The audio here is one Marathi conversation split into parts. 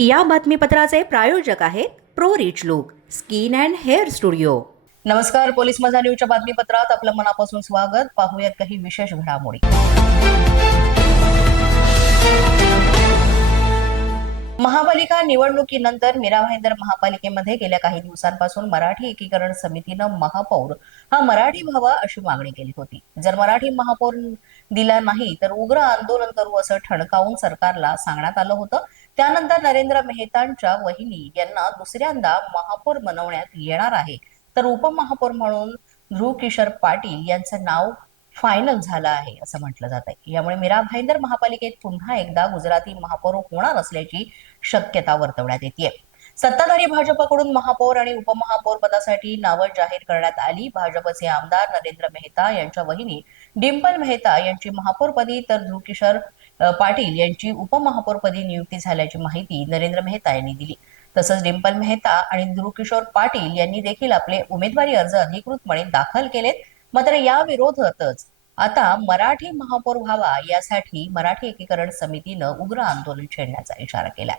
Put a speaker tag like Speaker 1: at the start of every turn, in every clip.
Speaker 1: या बातमीपत्राचे प्रायोजक आहेत pro rich look skin and hair studio.
Speaker 2: नमस्कार पोलीस माझा न्यूजच्या बातमीपत्रात आपलं मनापासून स्वागत. पाहूयात काही विशेष घडामोडी. महापालिका निवडणुकीनंतर मीरा भाईंदर महापालिकेमध्ये गेल्या काही दिवसांपासून मराठी एकीकरण समितीनं महापौर हा मराठी व्हावा अशी मागणी केली होती. जर मराठी महापौर दिला नाही तर उग्र आंदोलन करू असं ठणकावून सरकारला सांगण्यात आलं होतं. त्यानंतर नरेंद्र मेहतांच्या वहिनी यांना दुसऱ्यांदा महापौर बनवण्यात येणार आहे. तर उपमहापौर म्हणून ध्रुव किशोर पाटील यांचं नाव फायनल झालं आहे असं म्हटलं जात आहे यामुळे मीरा भाईंदर महापालिकेत पुन्हा एकदा गुजराती महापौर होणार असल्याची शक्यता वर्तवण्यात येते सत्ताधारी भाजपकडून महापौर आणि उपमहापौर पदासाठी नावं जाहीर करण्यात आली. भाजपचे आमदार नरेंद्र मेहता यांच्या वहिनी डिंपल मेहता यांची महापौरपदी तर ध्रुव किशोर पाटील यांची उपमहापौरपदी नियुक्ती झाल्याची माहिती नरेंद्र मेहता यांनी दिली. तसंच डिंपल मेहता आणि ध्रुकिशोर पाटील यांनी देखील आपले उमेदवारी अर्ज अधिकृतपणे दाखल केलेत. मात्र या विरोधातच आता मराठी महापौर व्हावा यासाठी मराठी एकीकरण समितीनं उग्र आंदोलन छेडण्याचा इशारा केला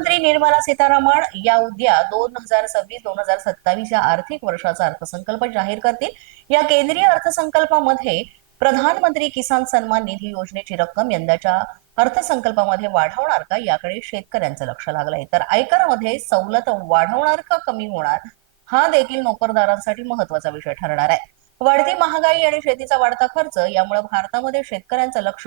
Speaker 2: अर्थमंत्री निर्मला सीतारामन या उद्या दोन हजार सव्वीस दोन हजार सत्तावीस या आर्थिक वर्षाचा अर्थसंकल्प जाहीर करतील. या केंद्रीय अर्थसंकल्पामध्ये प्रधानमंत्री किसान सन्मान निधी योजनेची रक्कम यंदाच्या अर्थसंकल्पामध्ये वाढवणार का याकडे शेतकऱ्यांचं लक्ष लागलंय. तर आयकरमध्ये सवलत वाढवणार का कमी होणार हा देखील नोकरदारांसाठी महत्त्वाचा विषय ठरणार आहे. वाढती महागाई आणि शेतीचा वाढता खर्च यामुळे भारतामध्ये शेतकऱ्यांचं लक्ष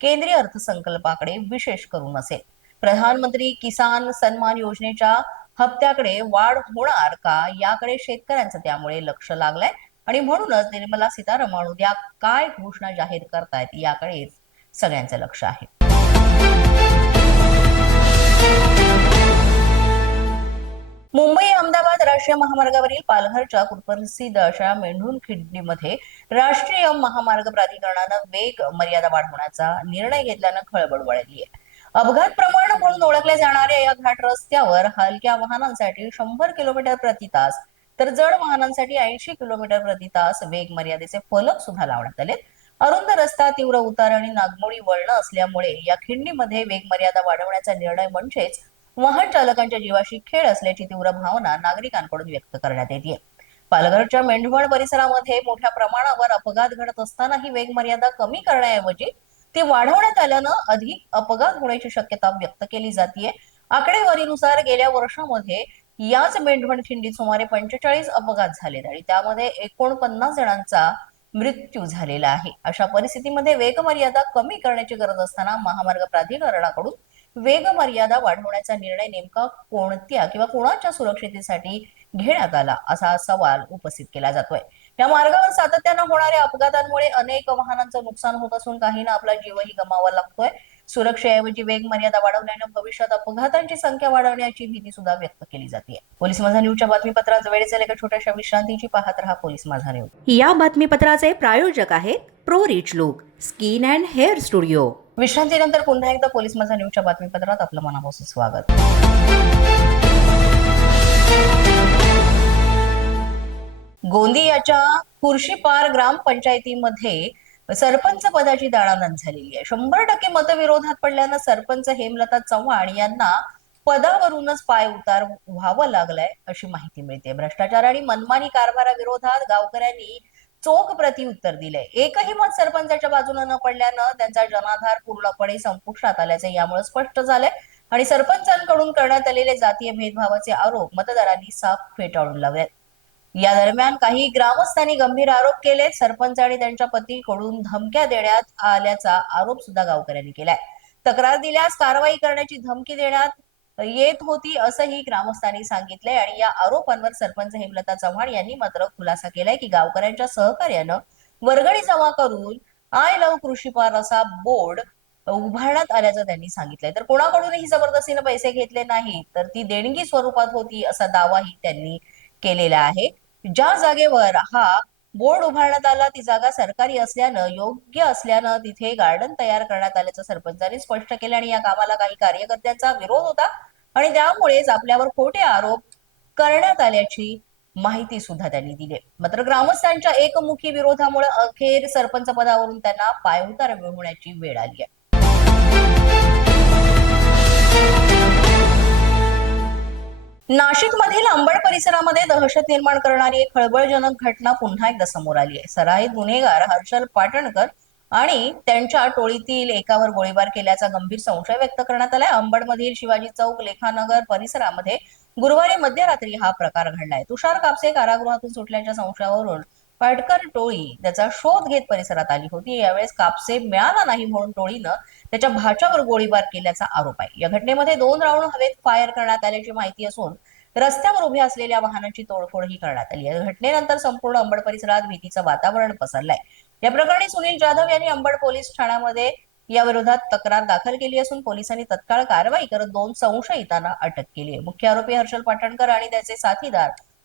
Speaker 2: केंद्रीय अर्थसंकल्पाकडे विशेष करून असेल. प्रधानमंत्री किसान सन्मान योजनेच्या हप्त्याकडे वाढ होणार का याकडे शेतकऱ्यांचं त्यामुळे लक्ष लागलंय. आणि म्हणूनच निर्मला सीतारामन उद्या काय घोषणा जाहीर करतायत याकडे सगळ्यांचं लक्ष आहे. मुंबई अहमदाबाद राष्ट्रीय महामार्गावरील पालघरच्या कुप्रसिद्ध अशा मेंढून खिंडीमध्ये राष्ट्रीय महामार्ग प्राधिकरणानं वेग मर्यादा वाढवण्याचा निर्णय घेतल्यानं खळबळ वळली आहे अपघात प्रमाण म्हणून ओळखल्या जाणाऱ्या या घाट रस्त्यावर हलक्या वाहनांसाठी शंभर किलोमीटर प्रति तास तर जड वाहनांसाठी ऐंशी किलोमीटर प्रति तास वेग मर्यादेचे फलक सुद्धा लावण्यात आले अरुंद रस्ता तीव्र उतार आणि नागमोडी वळणं असल्यामुळे या खिंडीमध्ये वेग मर्यादा वाढवण्याचा निर्णय म्हणजेच वाहन चालकांच्या जीवाशी खेळ असल्याची तीव्र भावना नागरिकांकडून व्यक्त करण्यात येते पालघरच्या मेंढवण परिसरामध्ये मोठ्या प्रमाणावर अपघात घडत असतानाही वेग मर्यादा कमी करण्याऐवजी ते वाढवण्यात आल्यानं अधिक अपघात होण्याची शक्यता व्यक्त केली जाते आकडेवारीनुसार गेल्या वर्षामध्ये याच मेंढवण खिंडीत सुमारे पंचेचाळीस अपघात झालेत आणि त्यामध्ये एकोणपन्नास जणांचा मृत्यू झालेला आहे. अशा परिस्थितीमध्ये वेग मर्यादा कमी करण्याची गरज असताना महामार्ग प्राधिकरणाकडून वेग मर्यादा वाढवण्याचा निर्णय नेमका कोणत्या किंवा कोणाच्या सुरक्षितेसाठी घेण्यात आला असा सवाल उपस्थित केला जातोय. या मार्गावर सातत्यानं होणाऱ्या अपघातांमुळे अनेक वाहनांचं नुकसान होत असून काहींना आपला जीवही गमावा लागतोय. सुरक्षेऐवजी वेग मर्यादा वाढवल्यानं भविष्यात अपघातांची संख्या वाढवण्याची भीती सुद्धा व्यक्त केली जाते पोलीस माझा न्यूजच्या बातमीपत्रात वेळेच्या एका छोट्याशा विश्रांतीची पाहत रहा पोलीस माझा न्यूज.
Speaker 1: या बातमीपत्राचे प्रायोजक आहेत pro rich look skin and hair studio.
Speaker 2: विश्रांतीनंतर पुन्हा एकदा पोलीस माझा न्यूजच्या बातमीपत्रात आपलं मनापासून स्वागत. गोंदियाच्या खुर्शीपार ग्रामपंचायतीमध्ये सरपंच पदाची दाणादाण झालेली आहे. शंभर टक्के मतविरोधात पडल्यानं सरपंच हेमलता चव्हाण यांना पदावरूनच पाय उतार व्हावं लागलाय अशी माहिती मिळते. भ्रष्टाचार आणि मनमानी कारभाराविरोधात गावकऱ्यांनी चोख प्रत्युत्तर दिलंय. एकही मत सरपंचाच्या बाजूने न पडल्यानं त्यांचा जनाधार पूर्णपणे संपुष्टात आल्याचे यामुळे स्पष्ट झालंय आणि सरपंचांकडून करण्यात आलेले जातीय भेदभावाचे आरोप मतदारांनी साफ फेटाळून लावलेत. या दरम्यान काही ग्रामस्थांनी गंभीर आरोप केले. सरपंच आणि त्यांच्या पतीकडून धमक्या देण्यात आल्याचा आरोप सुद्धा गावकऱ्यांनी केलाय. तक्रार दिल्यास कारवाई करण्याची धमकी देण्यात येत होती असंही ग्रामस्थांनी सांगितलंय आणि या आरोपांवर सरपंच हेमलता चव्हाण यांनी मात्र खुलासा केलाय की गावकऱ्यांच्या सहकार्यानं वर्गणी जमा करून आय लव्ह कृषीपार असा बोर्ड उभारण्यात आल्याचं त्यांनी सांगितलंय. तर कोणाकडूनही जबरदस्तीनं पैसे घेतले नाही तर ती देणगी स्वरूपात होती असा दावाही त्यांनी केलेला आहे. ज्या जागेवर हा बोर्ड उभारण्यात आला ती जागा सरकारी असल्यानं योग्य असल्यानं तिथे गार्डन तयार करण्यात आल्याचं सरपंचांनी स्पष्ट केलं आणि या कामाला काही कार्यकर्त्यांचा विरोध होता आणि त्यामुळेच आपल्यावर खोटे आरोप करण्यात आल्याची माहिती सुद्धा त्यांनी दिली. मात्र ग्रामस्थांच्या एकमुखी विरोधामुळे अखेर सरपंच पदावरून त्यांना पायउतार मिळवण्याची वेळ आली आहे. नाशिक मधील अंबड परिसरामध्ये दहशत निर्माण करणारी एक खळबळजनक घटना पुन्हा एकदा समोर आली आहे. सराईत गुन्हेगार हर्षल पाटणकर आणि त्यांच्या टोळीतील एकावर गोळीबार केल्याचा गंभीर संशय व्यक्त करण्यात आलाय. अंबडमधील शिवाजी चौक लेखानगर परिसरामध्ये गुरुवारी मध्यरात्री हा प्रकार घडलाय. तुषार कापसे कारागृहातून सुटल्याच्या संशयावरून पाटकर टोळी त्याचा शोध घेत परिसरात आली होती. यावेळेस कापसे मिळाला नाही म्हणून टोळीनं त्याच्या भाच्यावर गोळीबार केल्याचा आरोप आहे. या घटनेमध्ये दोन राऊंड हवेत फायर करण्यात आल्याची माहिती असून रस्त्यावर उभ्या असलेल्या वाहनांची तोडफोडही करण्यात आली. या घटनेनंतर संपूर्ण अंबड परिसरात भीतीचं वातावरण पसरलंय. या प्रकरणी सुनील जाधव यांनी अंबड पोलीस ठाण्यामध्ये या विरोधात तक्रार दाखल केली असून पोलिसांनी तत्काळ कारवाई करत दोन संशयितांना अटक केली आहे. मुख्य आरोपी हर्षल पाटणकर आणि त्याचे साथीदार